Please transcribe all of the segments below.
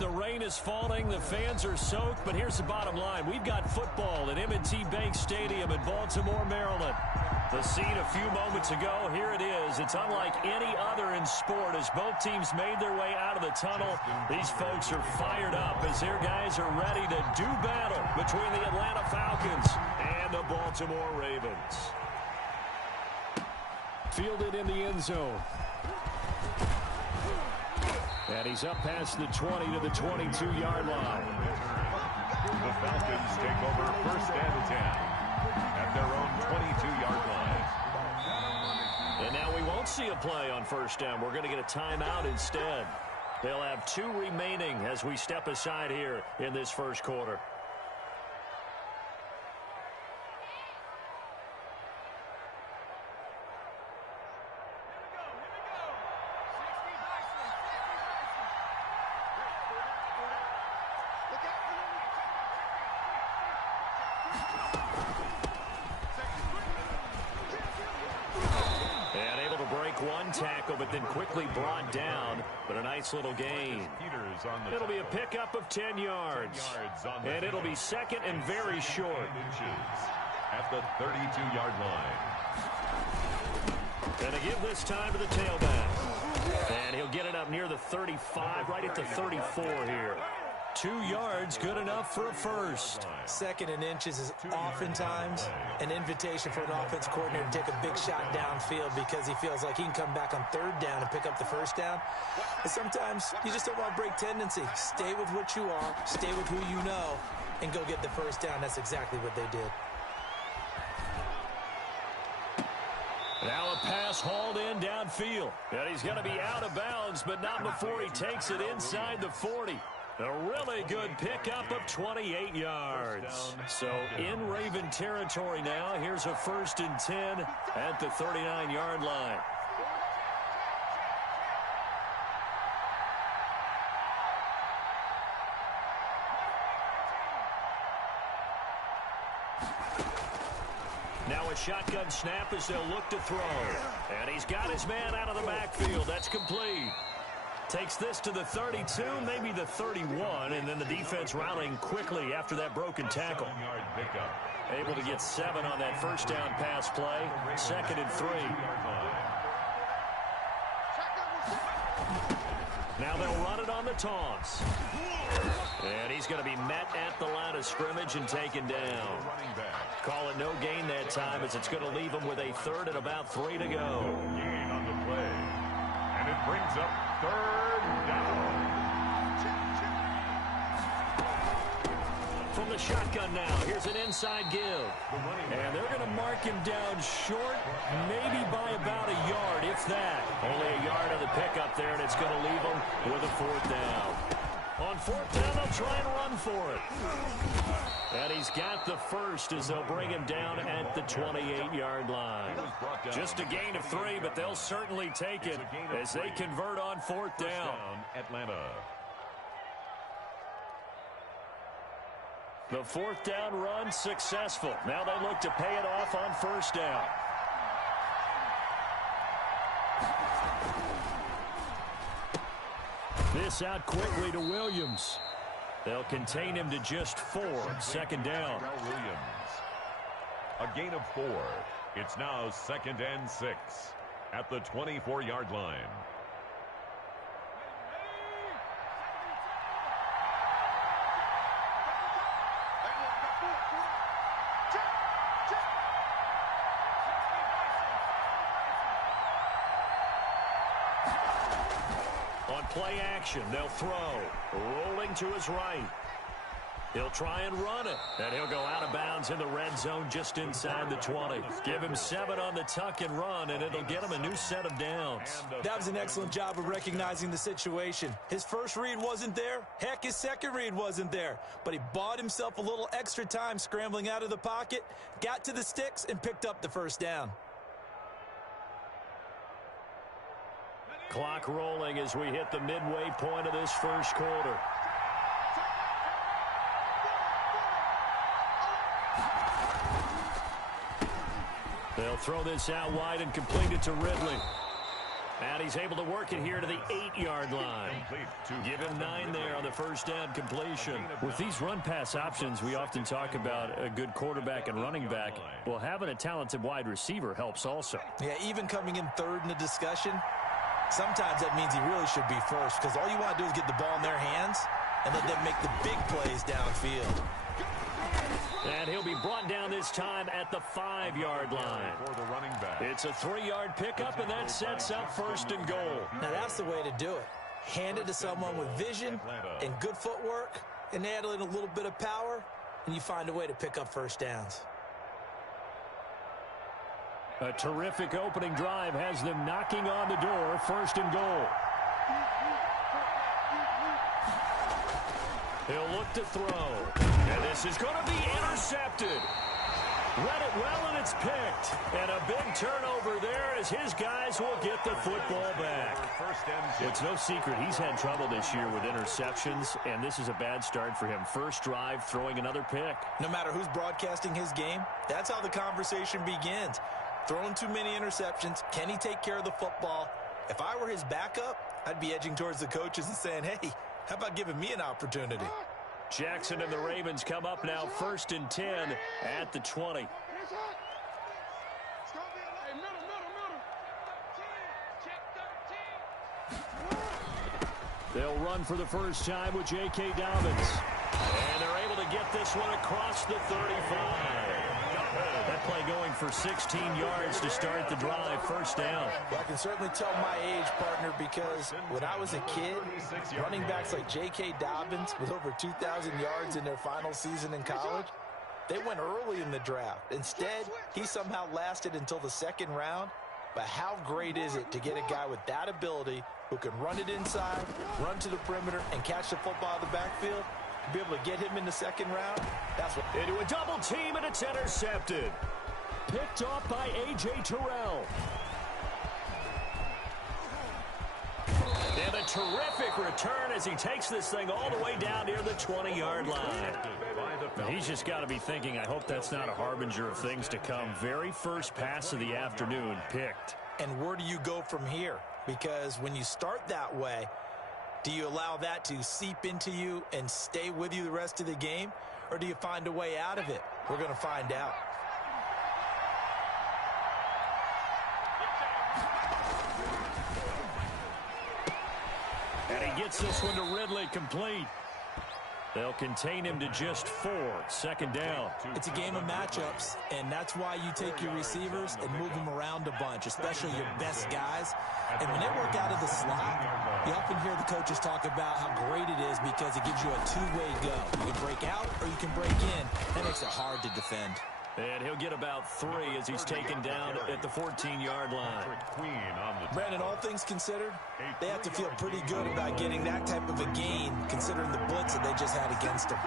The rain is falling, the fans are soaked, but here's the bottom line. We've got football at M&T Bank Stadium in Baltimore, Maryland. The scene a few moments ago, here it is. It's unlike any other in sport as both teams made their way out of the tunnel. These folks are fired up as their guys are ready to do battle between the Atlanta Falcons and the Baltimore Ravens. Fielded in the end zone. And he's up past the 20 to the 22-yard line. The Falcons take over first and 10 at their own 22-yard line. And now we won't see a play on first down. We're going to get a timeout instead. They'll have 2 remaining as we step aside here in this first quarter. Tackle, but then quickly brought down, but a nice little gain. It'll be a pickup of 10 yards, and it'll be second and very short. At the 32-yard line. Gonna give this time to the tailback. And he'll get it up near the 35, right at the 34 here. 2 yards, good enough for a first. Second and inches is oftentimes an invitation for an offense coordinator to take a big shot downfield because he feels like he can come back on third down and pick up the first down. And sometimes you just don't want to break tendency. Stay with what you are, stay with who you know, and go get the first down. That's exactly what they did. Now a pass hauled in downfield. And he's going to be out of bounds, but not before he takes it inside the 40. A really good pickup of 28 yards. So in Raven territory now. Here's a first and 10 at the 39-yard line. Now a shotgun snap as they'll look to throw. And he's got his man out of the backfield. That's complete. Takes this to the 32, maybe the 31, and then the defense rallying quickly after that broken tackle. Able to get 7 on that first down pass play. Second and 3. Now they'll run it on the toss. And he's going to be met at the line of scrimmage and taken down. Call it no gain that time as it's going to leave him with a third and about 3 to go. Gain on the play. And it brings up third down. From the shotgun now, here's an inside give. And they're going to mark him down short, maybe by about a yard, if that. Only a yard on the pickup there, and it's going to leave him with a fourth down. On fourth down, they'll try and run for it. And he's got the first as they'll bring him down at the 28-yard line. Just a gain of 3, but they'll certainly take it as they convert on fourth down. Atlanta. The fourth down run successful. Now they look to pay it off on first down. This out quickly to Williams. They'll contain him to just 4. Second down. Williams. A gain of 4. It's now second and 6 at the 24-yard line. On play action, they'll throw. Rolling to his right. He'll try and run it. And he'll go out of bounds in the red zone just inside the 20. Give him 7 on the tuck and run, and it'll get him a new set of downs. That was an excellent job of recognizing the situation. His first read wasn't there. Heck, his second read wasn't there. But he bought himself a little extra time scrambling out of the pocket, got to the sticks, and picked up the first down. Clock rolling as we hit the midway point of this first quarter. They'll throw this out wide and complete it to Ridley. And he's able to work it here to the 8-yard line. Give him 9 there on the first down completion. With these run-pass options, we often talk about a good quarterback and running back. Well, having a talented wide receiver helps also. Yeah, even coming in third in the discussion, sometimes that means he really should be first, because all you want to do is get the ball in their hands and let them make the big plays downfield. And he'll be brought down this time at the 5-yard line. For the running back. It's a 3-yard pickup, and that sets up first and goal. Now that's the way to do it. Hand it to someone with vision and good footwork, and add in a little bit of power, and you find a way to pick up first downs. A terrific opening drive has them knocking on the door, first and goal. He'll look to throw. And this is going to be intercepted. Read it well, and it's picked. And a big turnover there as his guys will get the football back. It's no secret he's had trouble this year with interceptions, and this is a bad start for him. First drive, throwing another pick. No matter who's broadcasting his game, that's how the conversation begins. Throwing too many interceptions, can he take care of the football? If I were his backup, I'd be edging towards the coaches and saying, hey, how about giving me an opportunity? Jackson and the Ravens come up now, first and 10 at the 20. They'll run for the first time with J.K. Dobbins. And they're able to get this one across the 35. That play going for 16 yards to start the drive, first down. Well, I can certainly tell my age, partner, because when I was a kid, running backs like J.K. Dobbins with over 2,000 yards in their final season in college, they went early in the draft. Instead, he somehow lasted until the second round. But how great is it to get a guy with that ability who can run it inside, run to the perimeter, and catch the football out of the backfield? Be able to get him in the second round, that's what. Into a double team, and it's intercepted. Picked off by A.J. Terrell. And a terrific return as he takes this thing all the way down near the 20-yard line. Now, he's just got to be thinking, I hope that's not a harbinger of things to come. Very first pass of the afternoon, picked. And where do you go from here? Because when you start that way, do you allow that to seep into you and stay with you the rest of the game? Or do you find a way out of it? We're going to find out. And he gets this one to Ridley, complete. They'll contain him to just 4. Second down. It's a game of matchups, and that's why you take your receivers and move them around a bunch, especially your best guys. And when they work out of the slot, you often hear the coaches talk about how great it is because it gives you a two-way go. You can break out or you can break in. That makes it hard to defend. And he'll get about 3 as he's taken down at the 14-yard line. Brandon, all things considered, they have to feel pretty good about getting that type of a gain, considering the blitz that they just had against them.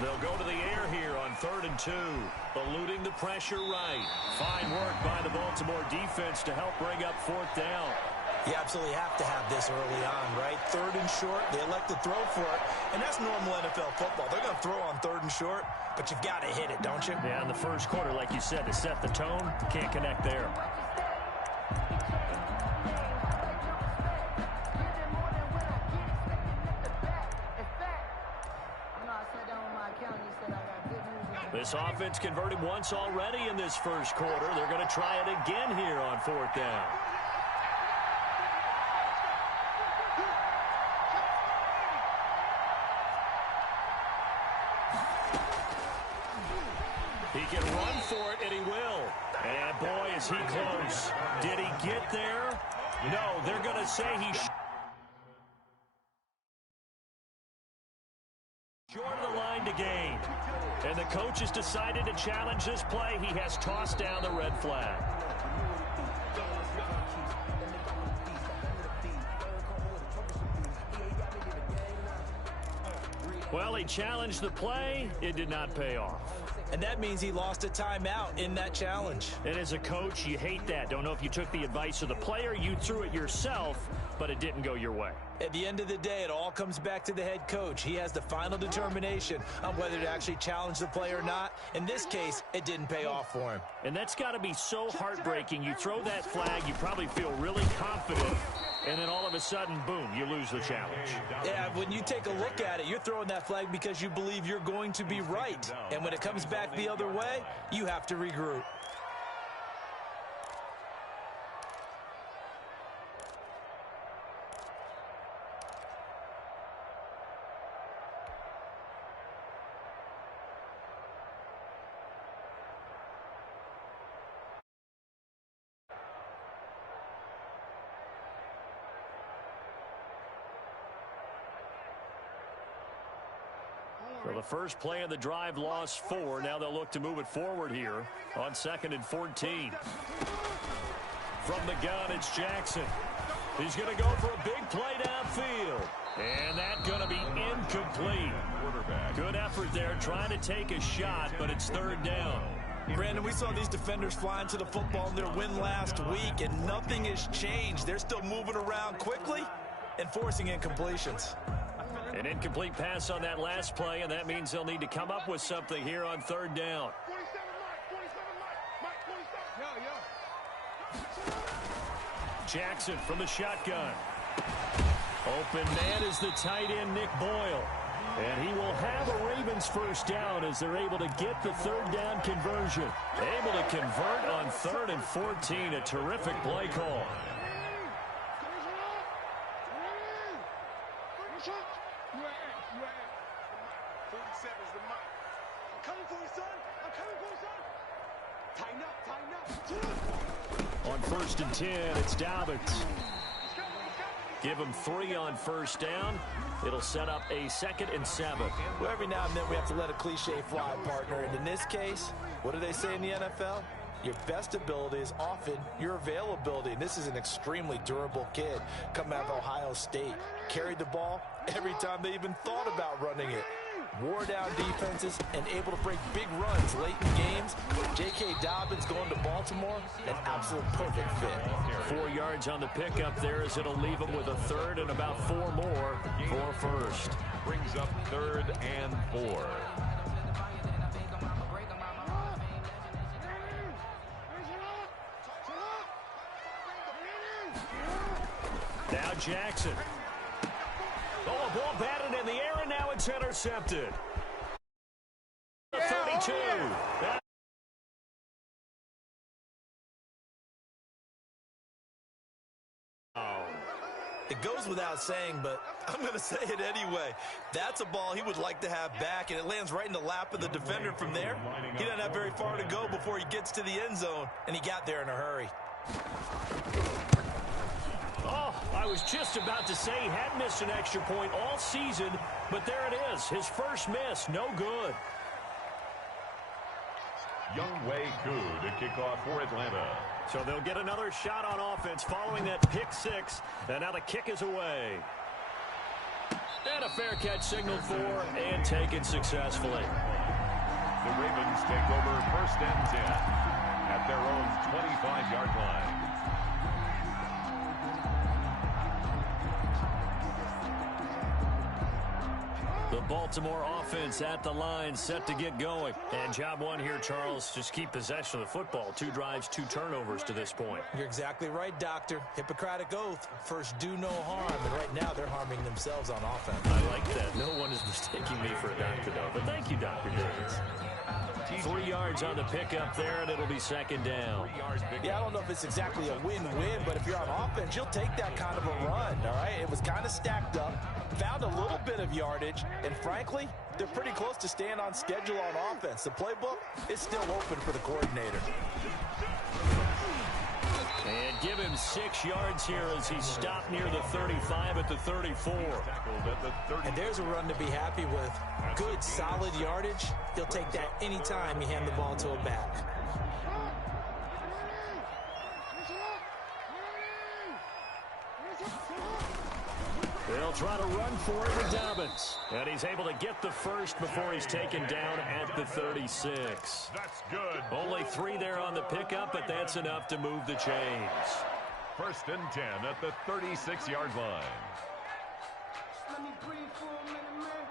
They'll go to the air here on 3rd and 2, eluding the pressure right. Fine work by the Baltimore defense to help bring up 4th down. You absolutely have to have this early on, right? 3rd and short, they elect to throw for it, and that's normal NFL football. They're going to throw on 3rd and short, but you've got to hit it, don't you? Yeah, in the first quarter, like you said, to set the tone, can't connect there. This offense converted once already in this first quarter. They're going to try it again here on 4th down. He can run for it, and he will. And, boy, is he close. Did he get there? No, they're going to say he's short of the line to gain. And the coach has decided to challenge this play. He has tossed down the red flag. Well, he challenged the play. It did not pay off. And that means he lost a timeout in that challenge. And as a coach, you hate that. Don't know if you took the advice of the player, you threw it yourself, but it didn't go your way. At the end of the day, it all comes back to the head coach. He has the final determination on whether to actually challenge the play or not. In this case, it didn't pay off for him. And that's got to be so heartbreaking. You throw that flag, you probably feel really confident, and then all of a sudden, boom, you lose the challenge. Yeah, when you take a look at it, you're throwing that flag because you believe you're going to be right. And when it comes back the other way, you have to regroup. So the first play of the drive lost 4. Now they'll look to move it forward here on 2nd and 14. From the gun, it's Jackson. He's going to go for a big play downfield. And that's going to be incomplete. Good effort there trying to take a shot, but it's 3rd down. Brandon, we saw these defenders flying to the football in their win last week, and nothing has changed. They're still moving around quickly and forcing incompletions. An incomplete pass on that last play, and that means they'll need to come up with something here on 3rd down. Jackson from the shotgun. Open man is the tight end, Nick Boyle. And he will have a Ravens first down as they're able to get the 3rd down conversion. Able to convert on 3rd and 14. A terrific play call. On 1st and 10, it's Dobbins. Give him 3 on 1st down. It'll set up a 2nd and 7. Well, every now and then we have to let a cliche fly, partner. And in this case, what do they say in the NFL? Your best ability is often your availability. And this is an extremely durable kid coming out of Ohio State. Carried the ball every time they even thought about running it. Wore down defenses and able to break big runs late in games. J.K. Dobbins going to Baltimore, an absolute perfect fit. 4 yards on the pickup there as it'll leave him with a 3rd and about 4 more for 1st. Brings up 3rd and 4. Now Jackson. Oh, a ball batted in the air, and now it's intercepted. 32. It goes without saying, but I'm going to say it anyway. That's a ball he would like to have back, and it lands right in the lap of the defender from there. He doesn't have very far to go before he gets to the end zone, and he got there in a hurry. Oh, I was just about to say he had missed an extra point all season, but there it is. His first miss, no good. Younghoe Koo to kick off for Atlanta. So they'll get another shot on offense following that pick 6, and now the kick is away. And a fair catch signaled for and taken successfully. The Ravens take over 1st and 10 at their own 25-yard line. The Baltimore offense at the line, set to get going. And job one here, Charles, just keep possession of the football. 2 drives, 2 turnovers to this point. You're exactly right, Doctor. Hippocratic oath. First, do no harm. And right now, they're harming themselves on offense. I like that. No one is mistaking me for a doctor, though. But thank you, Dr. Davis. 3 yards on the pickup there, and it'll be 2nd down. Yeah, I don't know if it's exactly a win-win, but if you're on offense, you'll take that kind of a run, all right? It was kind of stacked up, found a little bit of yardage, and frankly, they're pretty close to staying on schedule on offense. The playbook is still open for the coordinator. And give him 6 yards here as he stopped near the 35 at the 34. And there's a run to be happy with. Good, solid yardage. He'll take that anytime you hand the ball to a back. They'll try to run for it with Dobbins. And he's able to get the first before he's taken down at the 36. That's good. Only 3 there on the pickup, but that's enough to move the chains. 1st and 10 at the 36-yard line. Let me breathe for a minute, man.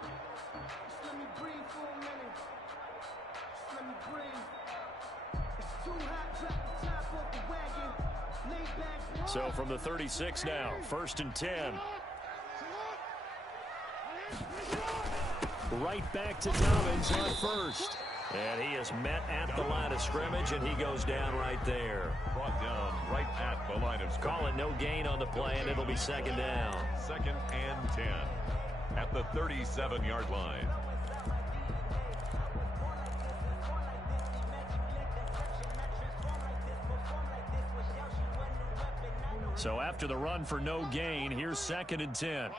Just let me breathe for a minute. Just let me breathe. It's too hot, drop the top off the wagon. Lay back. So from the 36 now, 1st and 10. Right back to Dobbins on 1st. And he is met at the line of scrimmage, and he goes down right there. Brought down right at the line of scrimmage. Call it no gain on the play, and it'll be 2nd down. 2nd and 10 at the 37-yard line. So after the run for no gain, here's 2nd and 10.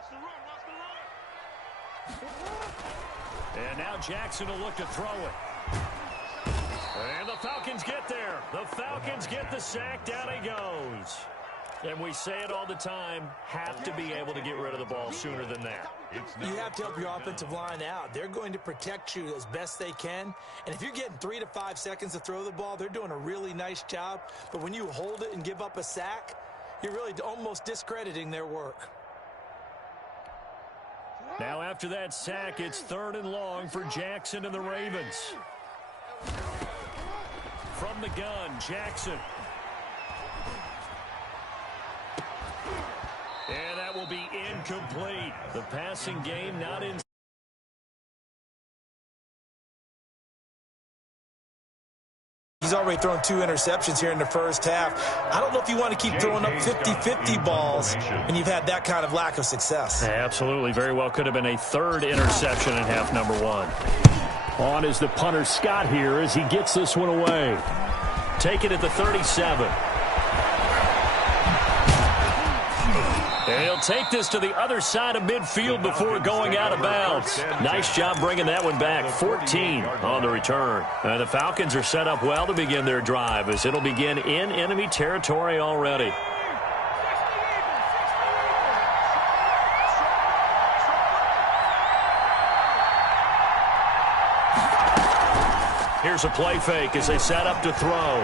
And now Jackson will look to throw it. And the Falcons get there. The Falcons get the sack. Down he goes. And we say it all the time, have to be able to get rid of the ball sooner than that. You have to help your offensive line out. They're going to protect you as best they can. And if you're getting 3 to 5 seconds to throw the ball, they're doing a really nice job. But when you hold it and give up a sack, you're really almost discrediting their work. Now after that sack, it's 3rd and long for Jackson and the Ravens. From the gun, Jackson. And that will be incomplete. The passing game not in. He's already thrown 2 interceptions here in the first half. I don't know if you want to keep throwing up 50-50 balls and you've had that kind of lack of success. Absolutely. Very well could have been a 3rd interception in half number 1. On is the punter Scott here as he gets this one away. Take it at the 37. And he'll take this to the other side of midfield before going out of bounds. Nice job bringing that one back. 14 on the return. And the Falcons are set up well to begin their drive as it'll begin in enemy territory already. Here's a play fake as they set up to throw.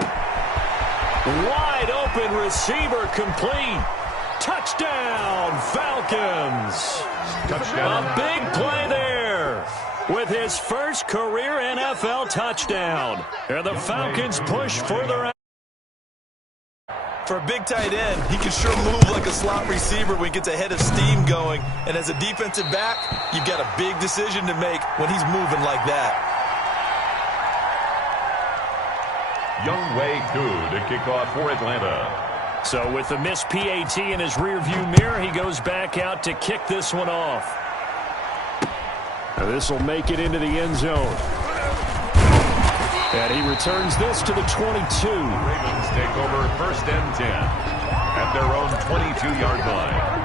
Wide open receiver complete. Touchdown, Falcons. Touchdown. A big play there with his first career NFL touchdown. And the Falcons push further out. For a big tight end, he can sure move like a slot receiver when he gets a head of steam going. And as a defensive back, you've got a big decision to make when he's moving like that. Younghoe Koo to kick off for Atlanta. So with the missed PAT in his rearview mirror, he goes back out to kick this one off. Now this will make it into the end zone. And he returns this to the 22. Ravens take over 1st and 10 at their own 22-yard line.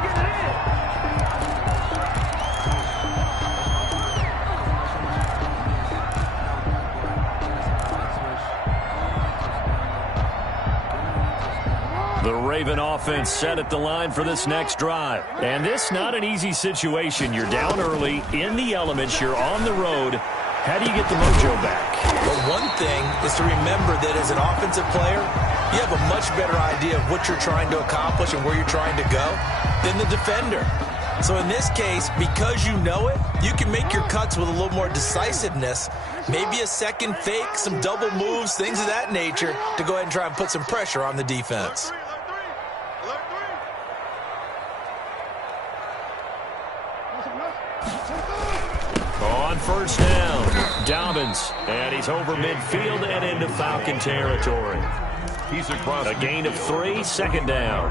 The Raven offense set at the line for this next drive. And this not an easy situation. You're down early, in the elements, you're on the road. How do you get the mojo back? Well, one thing is to remember that as an offensive player, you have a much better idea of what you're trying to accomplish and where you're trying to go than the defender. So in this case, because you know it, you can make your cuts with a little more decisiveness, maybe a second fake, some double moves, things of that nature, to go ahead and try and put some pressure on the defense. On 1st down, Dobbins, and he's over midfield and into Falcon territory. He's across a gain of 3, second down.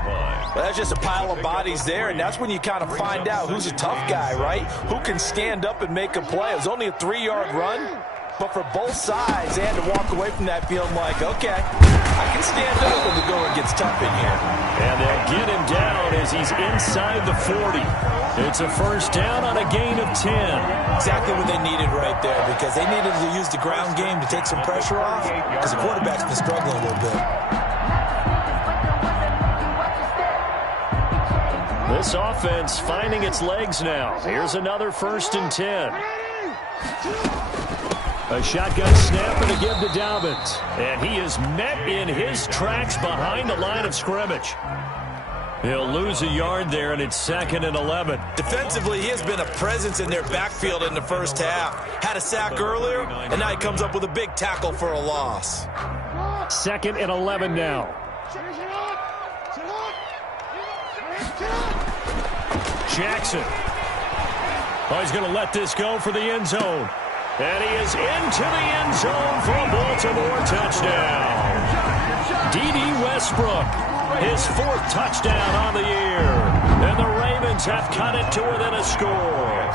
Well, that's just a pile of bodies there, and that's when you kind of find out who's a tough guy, right? Who can stand up and make a play. It was only a 3-yard run, but for both sides, they had to walk away from that feeling like, okay, I can stand up when the going gets tough in here. And they'll get him down as he's inside the 40. It's a first down on a gain of 10. Exactly what they needed right there, because they needed to use the ground game to take some pressure off, because the quarterback's been struggling a little bit. This offense finding its legs now. Here's another 1st and 10. A shotgun snap and a give to Dobbins. And he is met in his tracks behind the line of scrimmage. He'll lose a yard there, and it's 2nd and 11. Defensively, he has been a presence in their backfield in the first half. Had a sack earlier, and now he comes up with a big tackle for a loss. 2nd and 11 now. Jackson. Oh, he's going to let this go for the end zone. And he is into the end zone for a Baltimore touchdown. D.D. Westbrook, his 4th touchdown on the year. And the Ravens have cut it to within a score.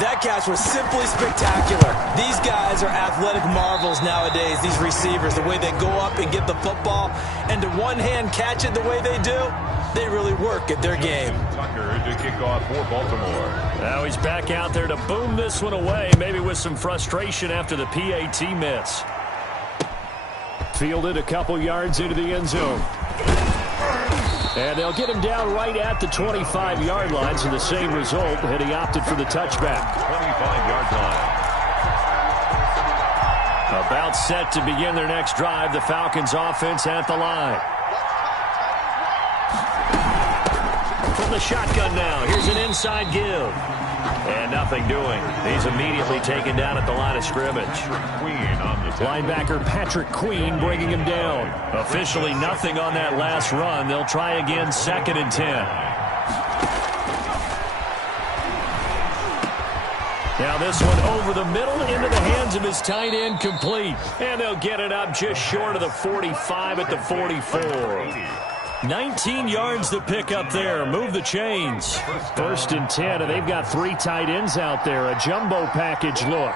That catch was simply spectacular. These guys are athletic marvels nowadays, these receivers, the way they go up and get the football, and to one-hand catch it the way they do, they really work at their game. Tucker to kick off for Baltimore. Now he's back out there to boom this one away, maybe with some frustration after the PAT miss. Fielded a couple yards into the end zone. And they'll get him down right at the 25-yard line, so the same result, and he opted for the touchback. 25-yard line. About set to begin their next drive, the Falcons offense at the line. From the shotgun now, here's an inside give. And nothing doing. He's immediately taken down at the line of scrimmage. Linebacker Patrick Queen bringing him down. Officially nothing on that last run. They'll try again, 2nd and 10. Now this one over the middle into the hands of his tight end, complete. And they'll get it up just short of the 45 at the 44. 19 yards to pick up there. Move the chains. 1st and 10, and they've got 3 tight ends out there. A jumbo package look.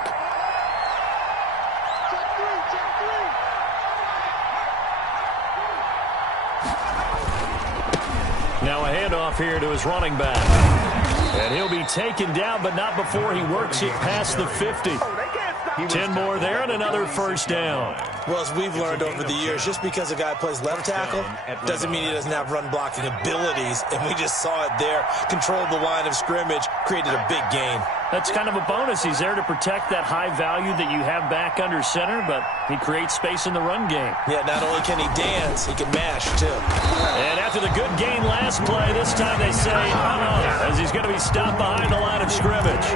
Now a handoff here to his running back. And he'll be taken down, but not before he works it past the 50. 10 more there and another first down. Well, as we've learned over the years, just because a guy plays left tackle doesn't mean he doesn't have run blocking abilities. And we just saw it there. Controlled the line of scrimmage, created a big gain. That's kind of a bonus. He's there to protect that high value that you have back under center, but he creates space in the run game. Yeah, not only can he dance, he can mash, too. And after the good gain last play, this time they say, as he's going to be stopped behind the line of scrimmage.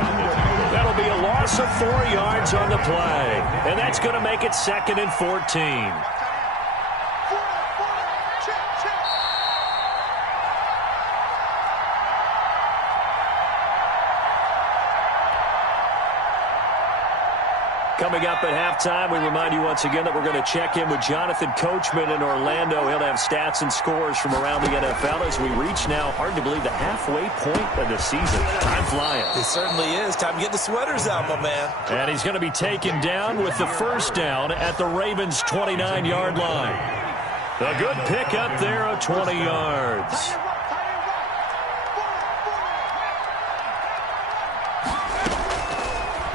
That'll be a loss of 4 yards on the play. And that's going to make it 2nd and 14. Coming up at halftime, we remind you once again that we're going to check in with Jonathan Coachman in Orlando. He'll have stats and scores from around the NFL as we reach now, hard to believe, the halfway point of the season. Time flying. It certainly is. Time to get the sweaters out, my man. And he's going to be taken down with the first down at the Ravens' 29-yard line. A good pick up there of 20 yards.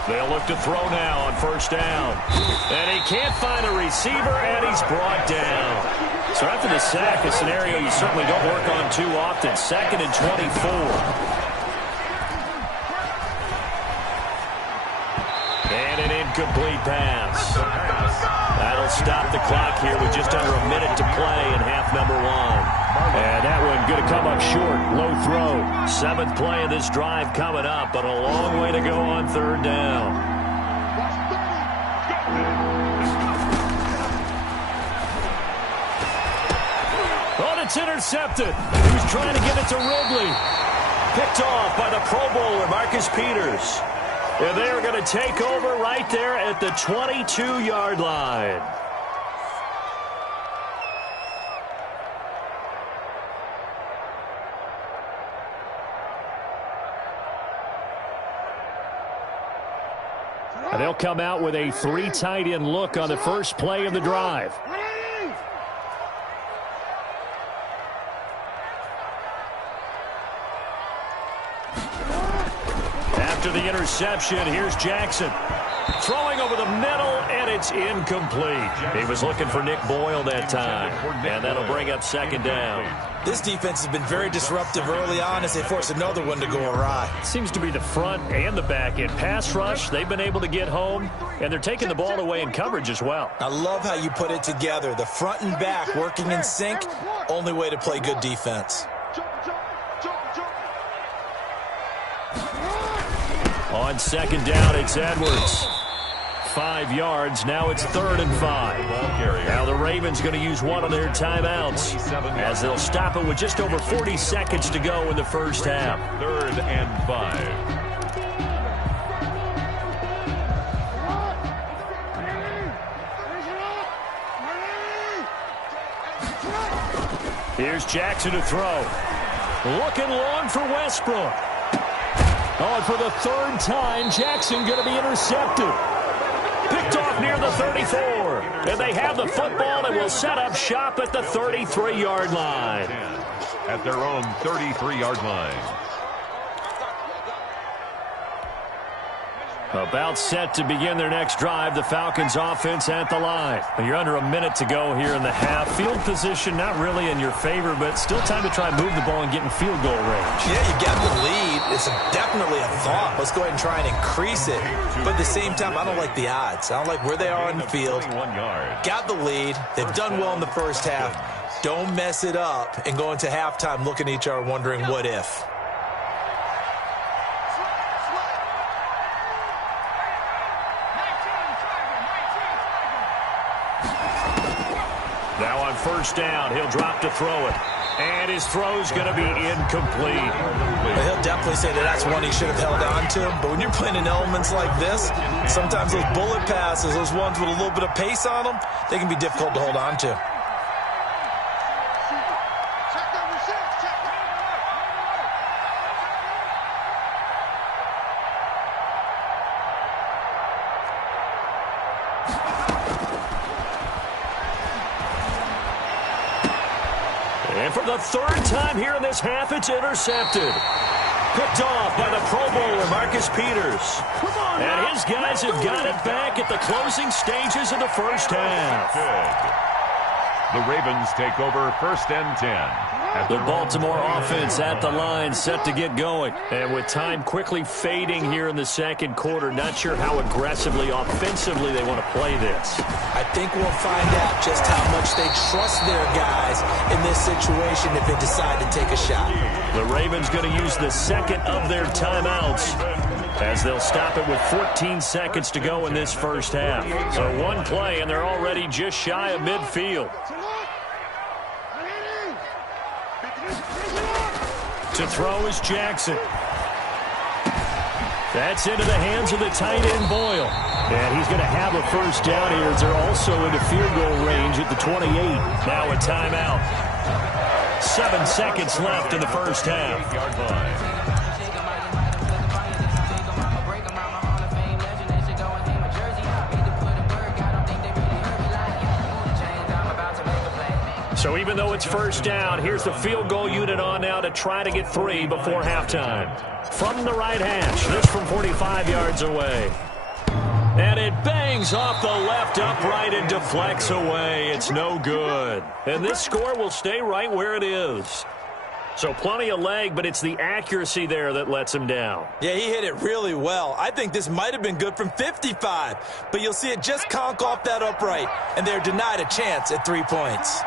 They'll look to throw now on first down. And he can't find a receiver, and he's brought down. So after the sack, a scenario you certainly don't work on too often. 2nd and 24. And an incomplete pass. That'll stop the clock here with just under a minute to play in half number 1. And that one going to come up short. Low throw. 7th play of this drive coming up, but a long way to go on 3rd down. Oh, it's intercepted. He was trying to get it to Ridley. Picked off by the Pro Bowler, Marcus Peters. And they are going to take over right there at the 22-yard line. They'll come out with a 3 tight end look on the first play of the drive. After the interception, here's Jackson. Throwing over the middle, and it's incomplete. He was looking for Nick Boyle that time, and that'll bring up second down. This defense has been very disruptive early on as they force another one to go awry. Seems to be the front and the back end. Pass rush, they've been able to get home, and they're taking the ball away in coverage as well. I love how you put it together. The front and back working in sync, only way to play good defense. On second down, it's Edwards. 5 yards. Now it's 3rd and 5. Now the Ravens going to use one of their timeouts as they'll stop it with just over 40 seconds to go in the first half. 3rd and 5. Here's Jackson to throw. Looking long for Westbrook. Oh, and for the 3rd time, Jackson going to be intercepted. Picked off near the 34. And they have the football and will set up shop at the 33-yard line. At their own 33-yard line. About set to begin their next drive. The Falcons offense at the line. You're under a minute to go here in the half. Field position not really in your favor, but still time to try and move the ball and get in field goal range. Yeah, you got the lead. It's definitely a thought. Let's go ahead and try and increase it. But at the same time, I don't like the odds. I don't like where they are on the field. Got the lead. They've done well in the first half. Don't mess it up and go into halftime looking at each other wondering what if. Now on first down, he'll drop to throw it. And his throw's going to be incomplete. He'll definitely say that that's one he should have held on to. But when you're playing in elements like this, sometimes those bullet passes, those ones with a little bit of pace on them, they can be difficult to hold on to. And for the 3rd time here in this half, it's intercepted. Picked off by the Pro Bowler, Marcus Peters. And his guys have got it back at the closing stages of the first half. The Ravens take over 1st and 10. The Baltimore offense at the line, set to get going. And with time quickly fading here in the second quarter, not sure how aggressively, offensively they want to play this. I think we'll find out just how much they trust their guys in this situation if they decide to take a shot. The Ravens going to use the 2nd of their timeouts as they'll stop it with 14 seconds to go in this first half. So one play, and they're already just shy of midfield. To throw is Jackson. That's into the hands of the tight end Boyle. And he's going to have a first down here as they're also into field goal range at the 28. Now a timeout. 7 seconds left in the first half. So even though it's first down, here's the field goal unit on now to try to get 3 before halftime. From the right hash, this from 45 yards away. And it bangs off the left upright and deflects away. It's no good. And this score will stay right where it is. So plenty of leg, but it's the accuracy there that lets him down. Yeah, he hit it really well. I think this might have been good from 55. But you'll see it just conk off that upright. And they're denied a chance at 3 points.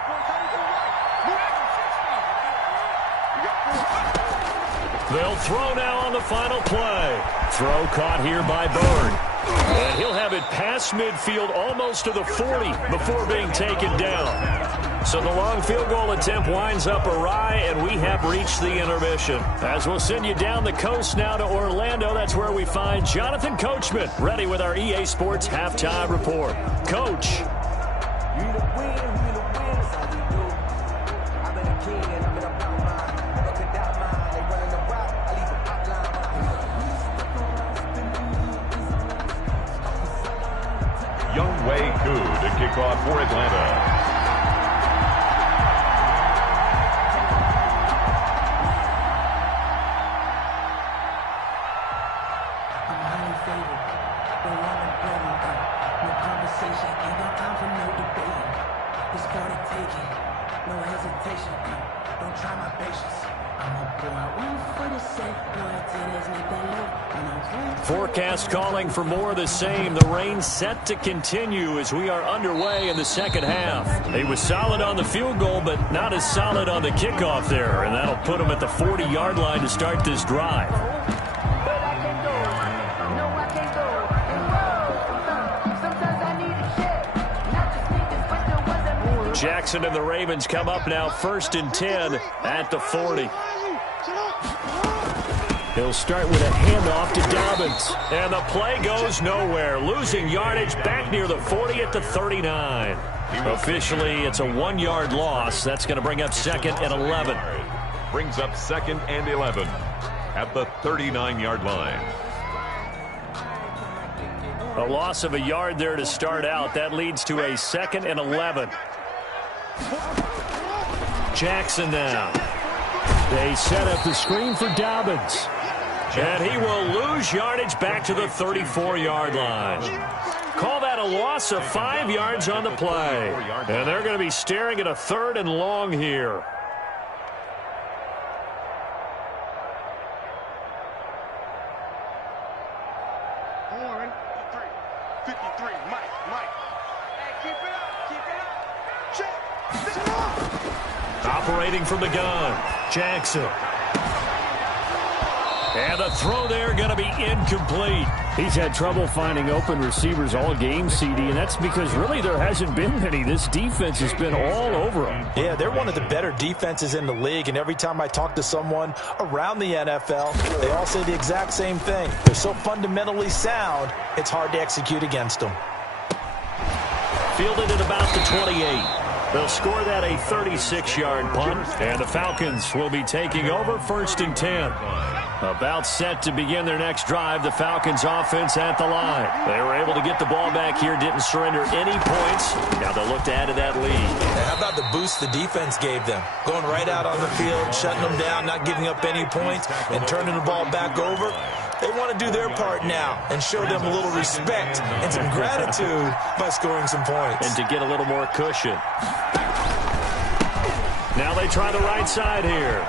They'll throw now on the final play. Throw caught here by Byrd. And he'll have it past midfield almost to the 40 before being taken down. So the long field goal attempt winds up awry, and we have reached the intermission. As we'll send you down the coast now to Orlando, that's where we find Jonathan Coachman, ready with our EA Sports Halftime Report. Coach. kickoff for Atlanta. Forecast calling for more of the same. The rain set to continue as we are underway in the second half. He was solid on the field goal, but not as solid on the kickoff there, and that'll put him at the 40-yard line to start this drive. Jackson and the Ravens come up now 1st and 10 at the 40. He'll start with a handoff to Dobbins. And the play goes nowhere. Losing yardage back near the 40 at the 39. Officially, it's a 1-yard loss. That's going to bring up 2nd and 11. Brings up 2nd and 11 at the 39-yard line. A loss of a yard there to start out. That leads to a 2nd and 11. Jackson now. They set up the screen for Dobbins. And he will lose yardage back to the 34-yard line. Call that a loss of 5 yards on the play. And they're going to be staring at a 3rd and long here. Warren, 53, Mike. Hey, keep it up. Check. Operating from the gun, Jackson. And the throw there going to be incomplete. He's had trouble finding open receivers all game, CD, and that's because really there hasn't been many. This defense has been all over them. Yeah, they're one of the better defenses in the league, and every time I talk to someone around the NFL, they all say the exact same thing. They're so fundamentally sound, it's hard to execute against them. Fielded at about the 28. They'll score that a 36-yard punt, and the Falcons will be taking over 1st and 10. About set to begin their next drive, the Falcons offense at the line. They were able to get the ball back here, didn't surrender any points. Now they'll look to add to that lead. And how about the boost the defense gave them? Going right out on the field, shutting them down, not giving up any points, and turning the ball back over. They want to do their part now and show them a little respect and some gratitude by scoring some points. And to get a little more cushion. Now they try the right side here.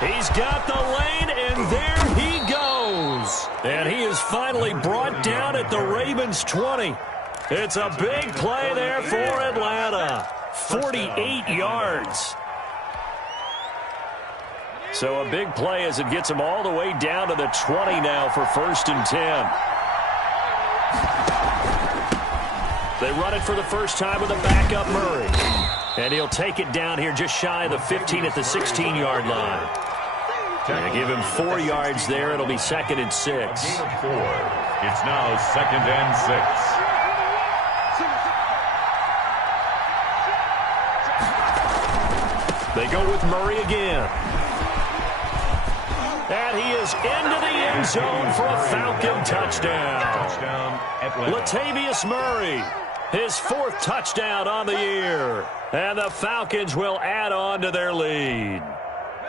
He's got the lane, and there he goes. And he is finally brought down at the Ravens' 20. It's a big play there for Atlanta. 48 yards. So a big play as it gets him all the way down to the 20 now for 1st and 10. They run it for the first time with a backup Murray. And he'll take it down here just shy of the 15 at the 16-yard line. And give him 4 yards there. It'll be 2nd and 6. Gain of 4. It's now 2nd and 6. They go with Murray again. And he is into the end zone for a Falcon touchdown. Touchdown, Atlanta. Latavius Murray, his 4th touchdown on the year. And the Falcons will add on to their lead.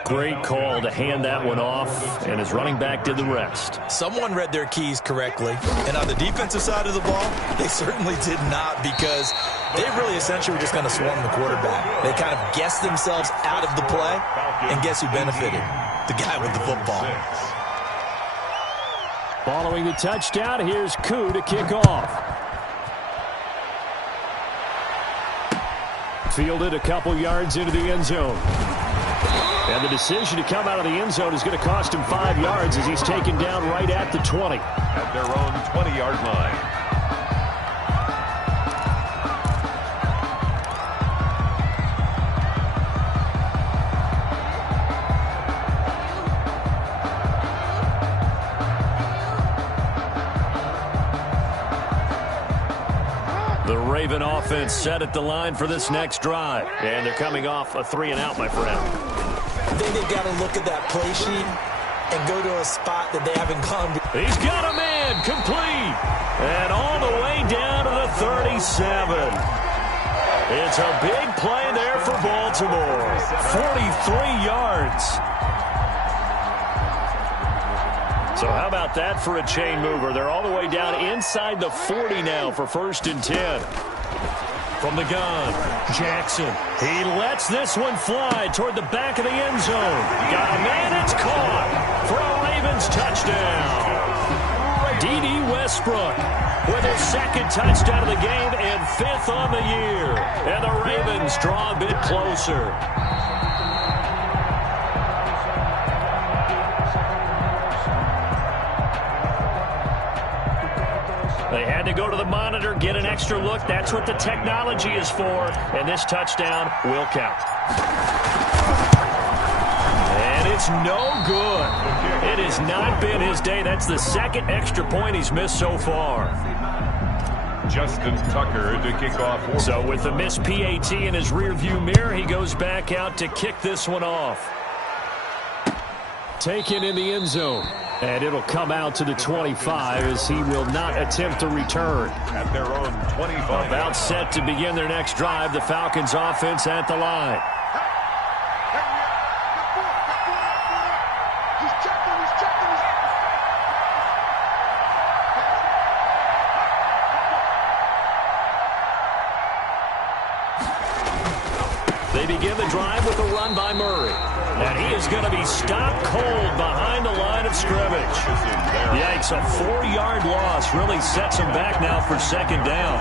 Great call to hand that one off, and his running back did the rest. Someone read their keys correctly, and on the defensive side of the ball, they certainly did not, because they really essentially were just going to swarm the quarterback. They kind of guessed themselves out of the play, and guess who benefited? The guy with the football. Following the touchdown, here's Koo to kick off. Fielded a couple yards into the end zone. And the decision to come out of the end zone is going to cost him 5 yards as he's taken down right at the 20. At their own 20-yard line. The Raven offense set at the line for this next drive. And they're coming off a 3-and-out, my friend. I think they've got to look at that play sheet and go to a spot that they haven't gone to. He's got a man complete. And all the way down 37. It's a big play there for Baltimore. 43 yards. So how about that for a chain mover? They're all the way down inside the 40 now for 1st and 10. From the gun, Jackson. He lets this one fly toward the back of the end zone. Got a man, it's caught for a Ravens touchdown. D.D. Westbrook with his 2nd touchdown of the game and 5th on the year. And the Ravens draw a bit closer. They had to go to the monitor, get an extra look. That's what the technology is for. And this touchdown will count. And it's no good. It has not been his day. That's the 2nd extra point he's missed so far. Justin Tucker to kick off. So with the missed PAT in his rearview mirror, he goes back out to kick this one off. Taken in the end zone. And it'll come out to the 25 as he will not attempt to return. At their own 25. About set to begin their next drive. The Falcons offense at the line. They begin the drive with a run by Murray. And he is going to be stopped cold behind the line of scrimmage. Yikes, a 4-yard loss really sets him back now for 2nd down.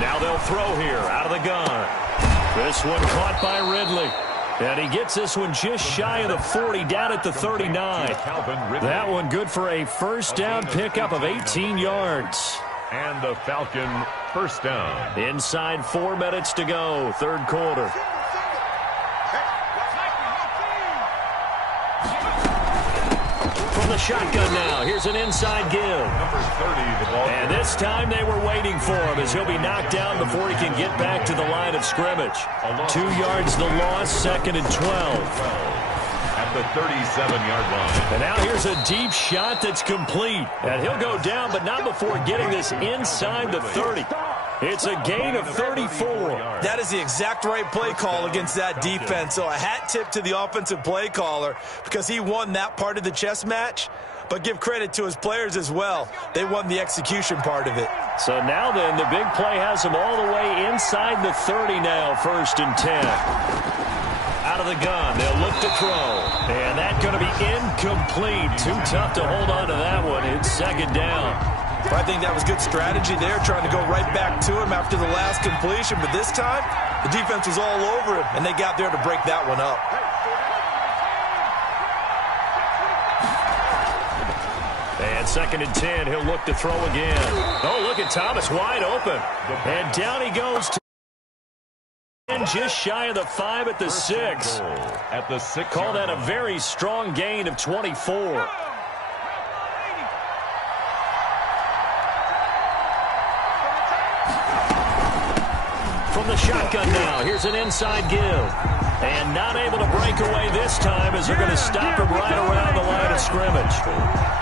Now they'll throw here out of the gun. This one caught by Ridley. And he gets this one just shy of the 40, down at the 39. That one good for a 1st down pickup of 18 yards. And the Falcon 1st down. Inside 4 minutes to go, 3rd quarter. From the shotgun now, here's an inside give. Number 30, the ball. And this time they were waiting for him as he'll be knocked down before he can get back to the line of scrimmage. 2 yards the loss, 2nd and 12. At the 37-yard line. And now here's a deep shot that's complete. And he'll go down, but not before getting this inside the 30. It's a gain of 34. That is the exact right play call against that defense. So a hat tip to the offensive play caller because he won that part of the chess match. But give credit to his players as well. They won the execution part of it. So now then, the big play has him all the way inside the 30 now, 1st and 10. Out of the gun, they'll look to throw. And that's going to be incomplete. Too tough to hold on to that one. It's 2nd down. I think that was good strategy there, trying to go right back to him after the last completion. But this time, the defense was all over him, and they got there to break that one up. And 2nd and 10, he'll look to throw again. Oh, look at Thomas wide open. And down he goes to just shy of the 5 at the 6. At the 6. Call that a very strong gain of 24. From the shotgun now, here's an inside give. And not able to break away this time as they're going to stop him right around the line of scrimmage.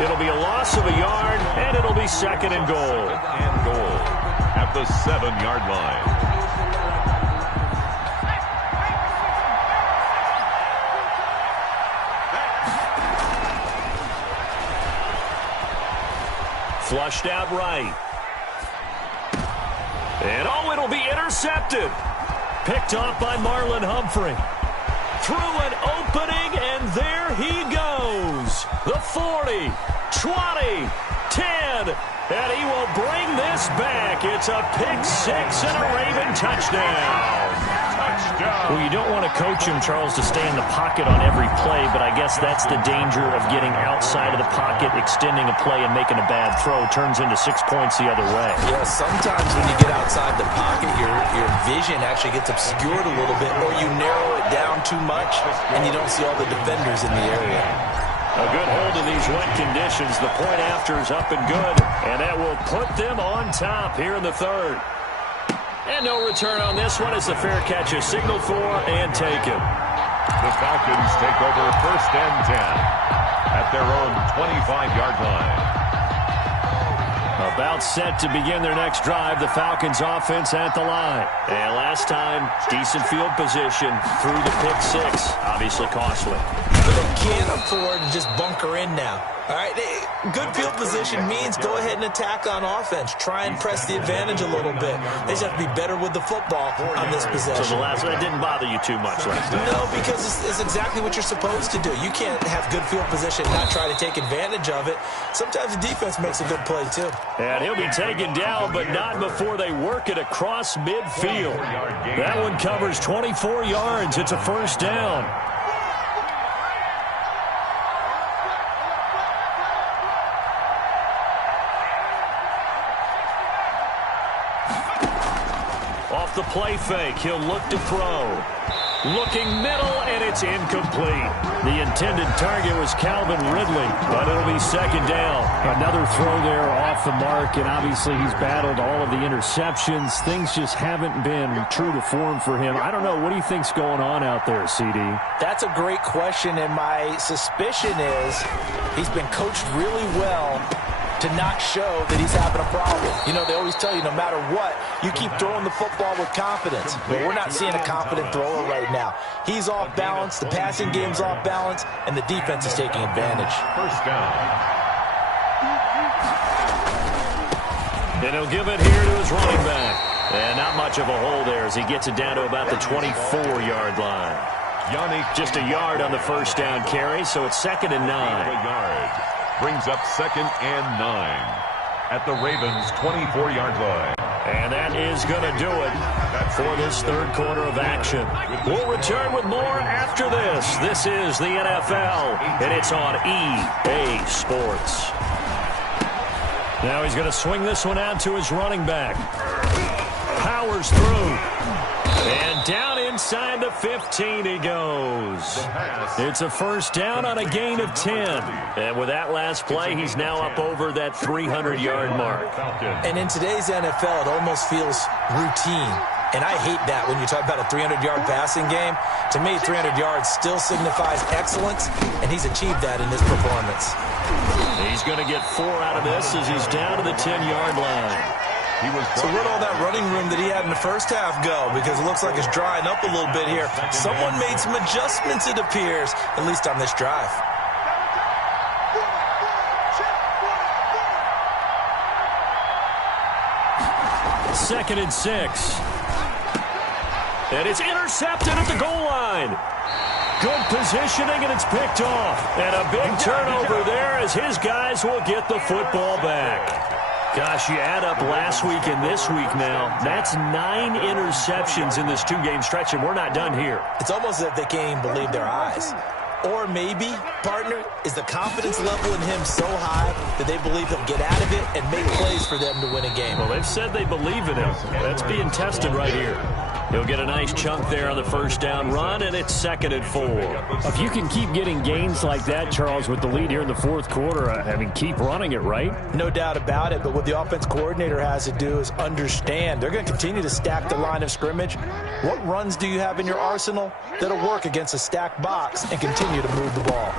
It'll be a loss of a yard, and it'll be 2nd and goal. And goal at the 7-yard line. Flushed out right. And oh, it'll be intercepted. Picked off by Marlon Humphrey. Through an opening, and there he goes. The 40, 20, 10, and he will bring this back. It's a pick 6 and a Raven touchdown. Well, you don't want to coach him, Charles, to stay in the pocket on every play, but I guess that's the danger of getting outside of the pocket, extending a play, and making a bad throw. Turns into 6 points the other way. Yeah, sometimes when you get outside the pocket, your vision actually gets obscured a little bit, or you narrow it down too much, and you don't see all the defenders in the area. A good hold of these wet conditions. The point after is up and good, and that will put them on top here in the 3rd. And no return on this one as the fair catch is signaled for and taken. The Falcons take over 1st and 10 at their own 25-yard line. About set to begin their next drive, the Falcons offense at the line. And last time, decent field position through the pick six. Obviously costly. But they can't afford to just bunker in now. All right, good field position means go ahead and attack on offense. Try and press the advantage a little bit. They just have to be better with the football on this possession. So the last one didn't bother you too much last time? No, because it's exactly what you're supposed to do. You can't have good field position and not try to take advantage of it. Sometimes the defense makes a good play, too. And he'll be taken down, but not before they work it across midfield. That one covers 24 yards. It's a 1st down. Off the play fake, he'll look to throw. Looking middle, and it's incomplete. The intended target was Calvin Ridley, but it'll be 2nd down. Another throw there off the mark, and obviously he's battled all of the interceptions. Things just haven't been true to form for him. I don't know. What do you think's going on out there, CD? That's a great question, and my suspicion is he's been coached really well to not show that he's having a problem. You know, they always tell you no matter what, you keep throwing the football with confidence. But we're not seeing a confident thrower right now. He's off balance, the passing game's off balance, and the defense is taking advantage. 1st down. And he'll give it here to his running back. And not much of a hole there as he gets it down to about the 24-yard line. Just a yard on the 1st down carry, so it's 2nd and 9. Brings up 2nd and 9 at the Ravens' 24-yard line. And that is going to do it for this 3rd quarter of action. We'll return with more after this. This is the NFL, and it's on EA Sports. Now he's going to swing this one out to his running back. Powers through. And down inside the 15 he goes. It's a 1st down on a gain of 10. And with that last play, he's now up over that 300-yard mark. And in today's NFL, it almost feels routine. And I hate that when you talk about a 300-yard passing game. To me, 300 yards still signifies excellence, and he's achieved that in this performance. He's going to get 4 out of this as he's down to the 10-yard line. So where'd all that running room that he had in the 1st half go? Because it looks like it's drying up a little bit here. Someone made some adjustments, it appears, at least on this drive. Second and 6. And it's intercepted at the goal line. Good positioning, and it's picked off. And a big turnover there as his guys will get the football back. Gosh, you add up last week and this week now. That's 9 interceptions in this 2-game stretch, and we're not done here. It's almost as if they can't even believe their eyes. Or maybe, partner, is the confidence level in him so high that they believe he'll get out of it and make plays for them to win a game. Well, they've said they believe in him. That's being tested right here. He'll get a nice chunk there on the 1st down run, and it's 2nd and 4. If you can keep getting gains like that, Charles, with the lead here in the 4th quarter, I mean, keep running it, right? No doubt about it, but what the offense coordinator has to do is understand. They're going to continue to stack the line of scrimmage. What runs do you have in your arsenal that'll work against a stacked box and continue to move the ball?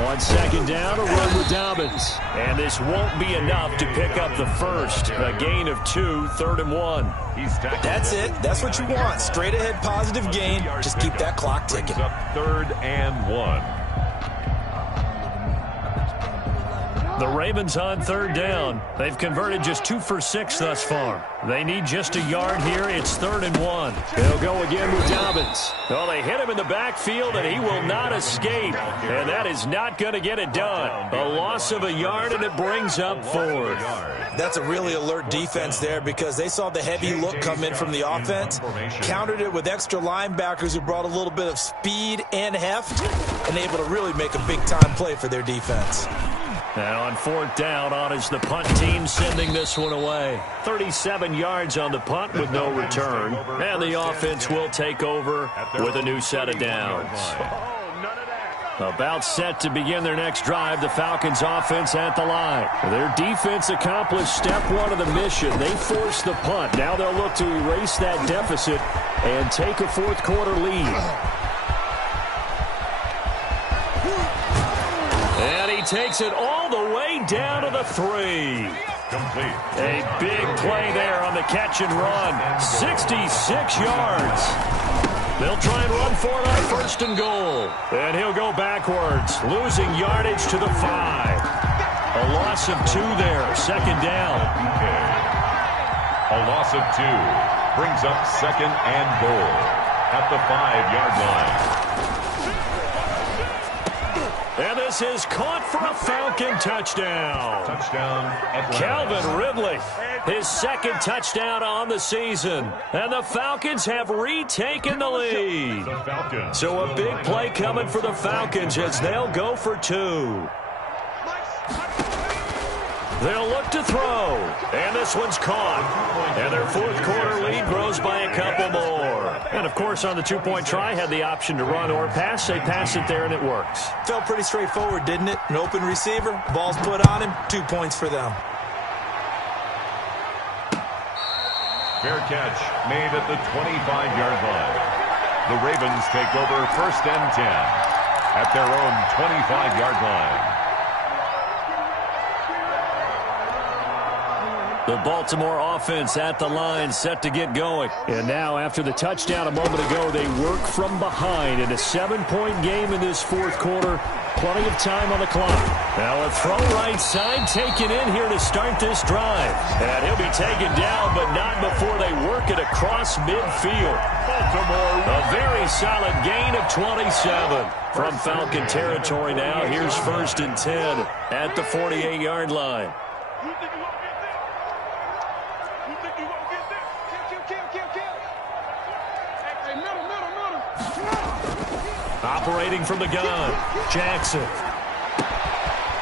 On 2nd down, a run with Dobbins. And this won't be enough to pick up the first. A gain of 2, 3rd and 1. That's it. That's what you want. Straight ahead positive gain. Just keep that clock ticking. Up 3rd and 1. The Ravens on 3rd down. They've converted just 2 for 6 thus far. They need just a yard here. It's 3rd and 1. They'll go again with Dobbins. Well, they hit him in the backfield, and he will not escape. And that is not going to get it done. A loss of a yard, and it brings up 4th. That's a really alert defense there because they saw the heavy look come in from the offense, countered it with extra linebackers who brought a little bit of speed and heft, and able to really make a big-time play for their defense. Now on 4th down, on is the punt team sending this one away. 37 yards on the punt with no return. And the offense will take over with a new set of downs. About set to begin their next drive, the Falcons offense at the line. Their defense accomplished step one of the mission. They forced the punt. Now they'll look to erase that deficit and take a fourth quarter lead. And he takes it all the way down to the 3. Complete. A big play there on the catch and run. 66 yards. They'll try and run for it on first and goal. And he'll go backwards, losing yardage to the 5. A loss of 2 there, second down. A loss of 2 brings up second and goal at the 5-yard line. And this is caught for a Falcon touchdown. Touchdown, Atlanta. Calvin Ridley, his second touchdown on the season. And the Falcons have retaken the lead. The Falcons. So a big play coming for the Falcons as they'll go for 2. They'll look to throw. And this one's caught. And their fourth quarter lead grows by a couple more. And, of course, on the two-point try, had the option to run or pass. They pass it there, and it works. Felt pretty straightforward, didn't it? An open receiver, ball's put on him, 2 points for them. Fair catch made at the 25-yard line. The Ravens take over first and 10 at their own 25-yard line. The Baltimore offense at the line, set to get going. And now, after the touchdown a moment ago, they work from behind in a 7-point game in this fourth quarter. Plenty of time on the clock. Now a throw right side taken in here to start this drive. And he'll be taken down, but not before they work it across midfield. Baltimore, a very solid gain of 27. From Falcon territory now, here's first and 10 at the 48-yard line. Operating from the gun, Jackson.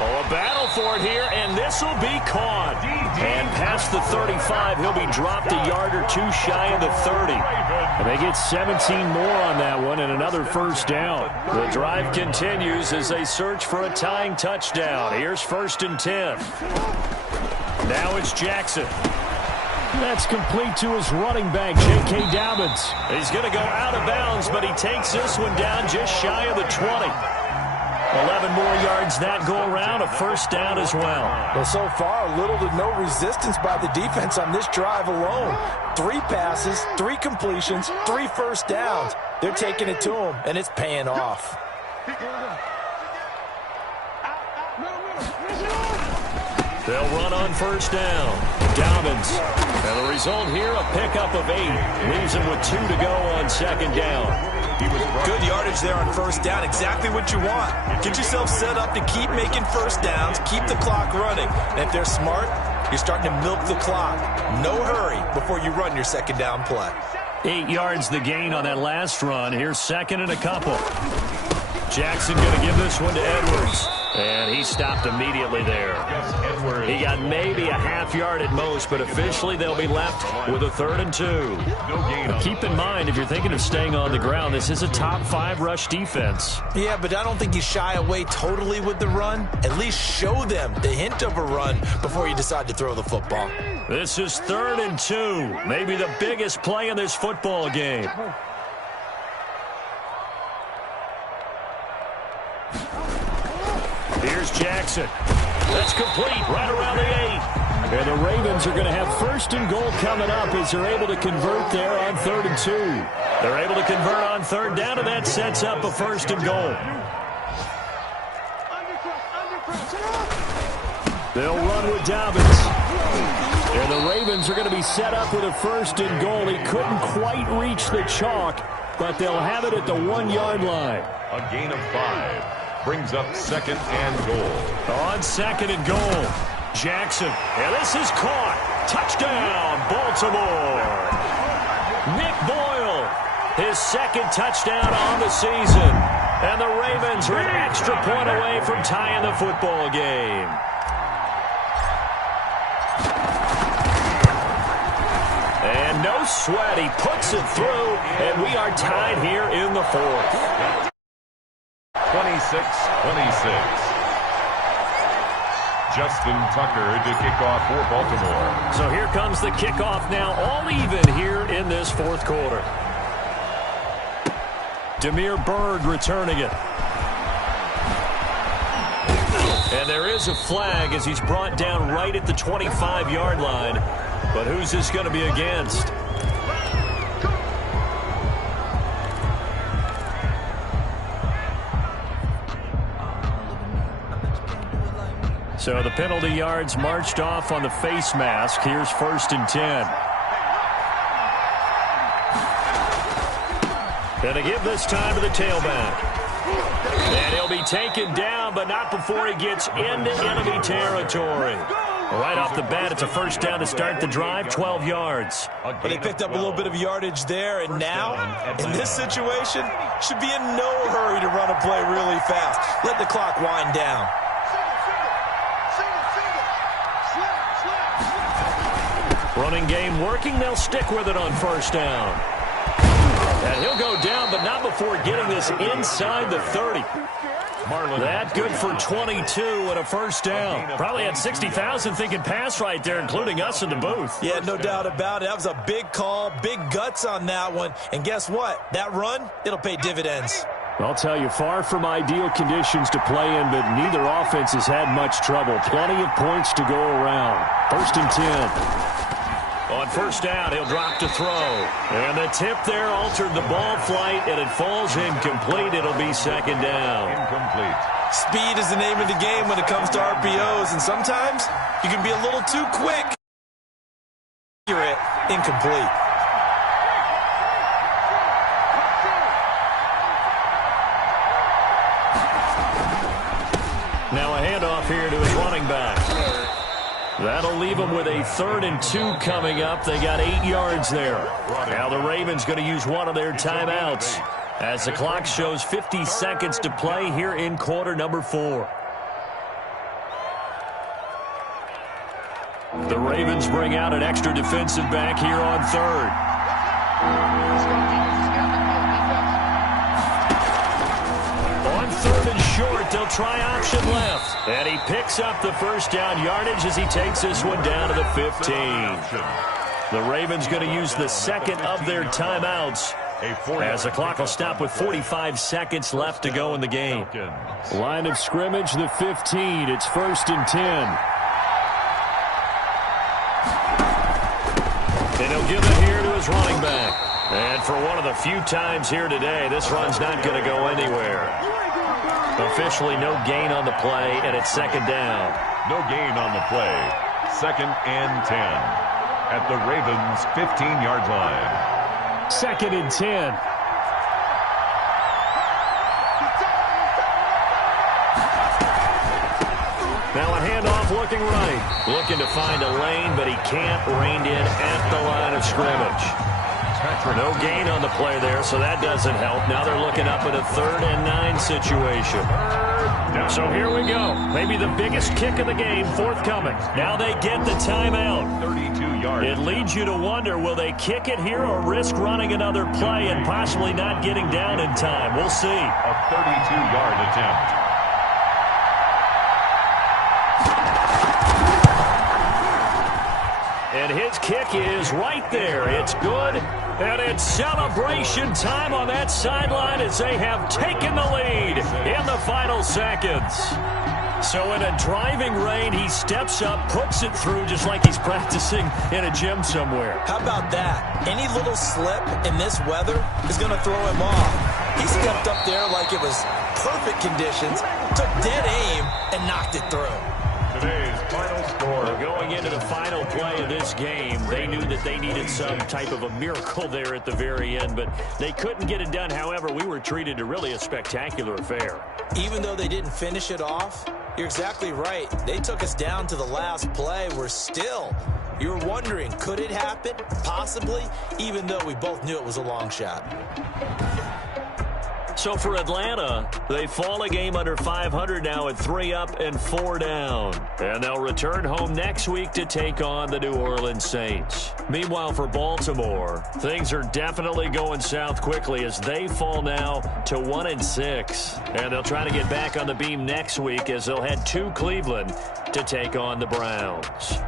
Oh, a battle for it here, and this will be caught. And past the 35, he'll be dropped a yard or 2 shy of the 30. And they get 17 more on that one and another first down. The drive continues as they search for a tying touchdown. Here's first and 10. Now it's Jackson. That's complete to his running back, J.K. Dobbins. He's going to go out of bounds, but he takes this one down just shy of the 20. 11 more yards that go around, a first down as well. Well, so far, little to no resistance by the defense on this drive alone. 3 passes, 3 completions, 3 first downs. They're taking it to him, and it's paying off. They'll run on first down. Dobbins. And the result here, a pickup of 8. Leaves him with 2 to go on second down. Good yardage there on first down. Exactly what you want. Get yourself set up to keep making first downs, keep the clock running. And if they're smart, you're starting to milk the clock. No hurry before you run your second down play. 8 yards the gain on that last run. Here's second and a couple. Jackson going to give this one to Edwards. And he stopped immediately there. He got maybe a half yard at most, but officially they'll be left with a 3rd and 2. Now keep in mind, if you're thinking of staying on the ground, this is a top 5 rush defense. Yeah, but I don't think you shy away totally with the run. At least show them the hint of a run before you decide to throw the football. This is 3rd and 2. Maybe the biggest play in this football game. Here's Jackson. That's complete right around the 8. And the Ravens are going to have first and goal coming up as they're able to convert there on 3rd and 2. They're able to convert on 3rd down, and that sets up a first and goal. They'll run with Dobbins. And the Ravens are going to be set up with a first and goal. He couldn't quite reach the chalk, but they'll have it at the 1-yard line. A gain of 5. Brings up second and goal. On second and goal, Jackson. And this is caught. Touchdown, Baltimore. Nick Boyle, his second touchdown on the season. And the Ravens are an extra point away from tying the football game. And no sweat. He puts it through, and we are tied here in the 4th. 20 Justin Tucker to kick off for Baltimore. So here comes the kickoff now, all even here in this fourth quarter. Demir Bird returning it. And there is a flag as he's brought down right at the 25-yard line. But who's this going to be against? So the penalty yards marched off on the face mask. Here's 1st and 10. Going to give this time to the tailback. And he'll be taken down, but not before he gets into enemy territory. Right off the bat, it's a 1st down to start the drive, 12 yards. But they picked up a little bit of yardage there, and now, in this situation, should be in no hurry to run a play really fast. Let the clock wind down. Running game working. They'll stick with it on 1st down. And he'll go down, but not before getting this inside the 30. That good for 22 and a 1st down. Probably had 60,000 thinking pass right there, including us in the booth. Yeah, no doubt about it. That was a big call, big guts on that one. And guess what? That run, it'll pay dividends. I'll tell you, far from ideal conditions to play in, but neither offense has had much trouble. Plenty of points to go around. 1st and 10. On 1st down, he'll drop to throw. And the tip there altered the ball flight, and it falls incomplete. It'll be 2nd down. Incomplete. Speed is the name of the game when it comes to RPOs, and sometimes you can be a little too quick. Accurate, incomplete. Now a handoff here to his running back. That'll leave them with a 3rd and 2 coming up. They got 8 yards there. Now the Ravens going to use one of their timeouts as the clock shows 50 seconds to play here in quarter number 4. The Ravens bring out an extra defensive back here on 3rd. On 3rd and short, they'll try option left. And he picks up the 1st down yardage as he takes this one down to the 15. The Ravens going to use the 2nd of their timeouts as the clock will stop with 45 seconds left to go in the game. Line of scrimmage, the 15. It's 1st and 10. And he'll give it here to his running back. And for one of the few times here today, this run's not going to go anywhere. Officially no gain on the play, and it's 2nd down. No gain on the play. 2nd and 10 at the Ravens' 15-yard line. 2nd and 10. Now a handoff looking right. Looking to find a lane, but he can't. Reined in at the line of scrimmage. No gain on the play there, so that doesn't help. Now they're looking up at a 3rd and 9 situation. So here we go. Maybe the biggest kick of the game forthcoming. Now they get the timeout. 32 yards. It leads you to wonder, will they kick it here or risk running another play and possibly not getting down in time? We'll see. A 32-yard attempt. And his kick is right there. It's good. And it's celebration time on that sideline as they have taken the lead in the final seconds. So in a driving rain, he steps up, puts it through just like he's practicing in a gym somewhere. How about that? Any little slip in this weather is going to throw him off. He stepped up there like it was perfect conditions, took dead aim, and knocked it through. Today's final score. Going into the final play of this game, they knew that they needed some type of a miracle there at the very end, but they couldn't get it done. However, we were treated to really a spectacular affair. Even though they didn't finish it off, you're exactly right. They took us down to the last play. You were wondering, could it happen? Possibly, even though we both knew it was a long shot. So for Atlanta, they fall a game under 500 now at 3 up and 4 down. And they'll return home next week to take on the New Orleans Saints. Meanwhile, for Baltimore, things are definitely going south quickly as they fall now to 1-6. And they'll try to get back on the beam next week as they'll head to Cleveland to take on the Browns.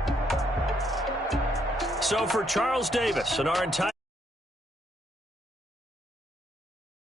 So for Charles Davis and our entire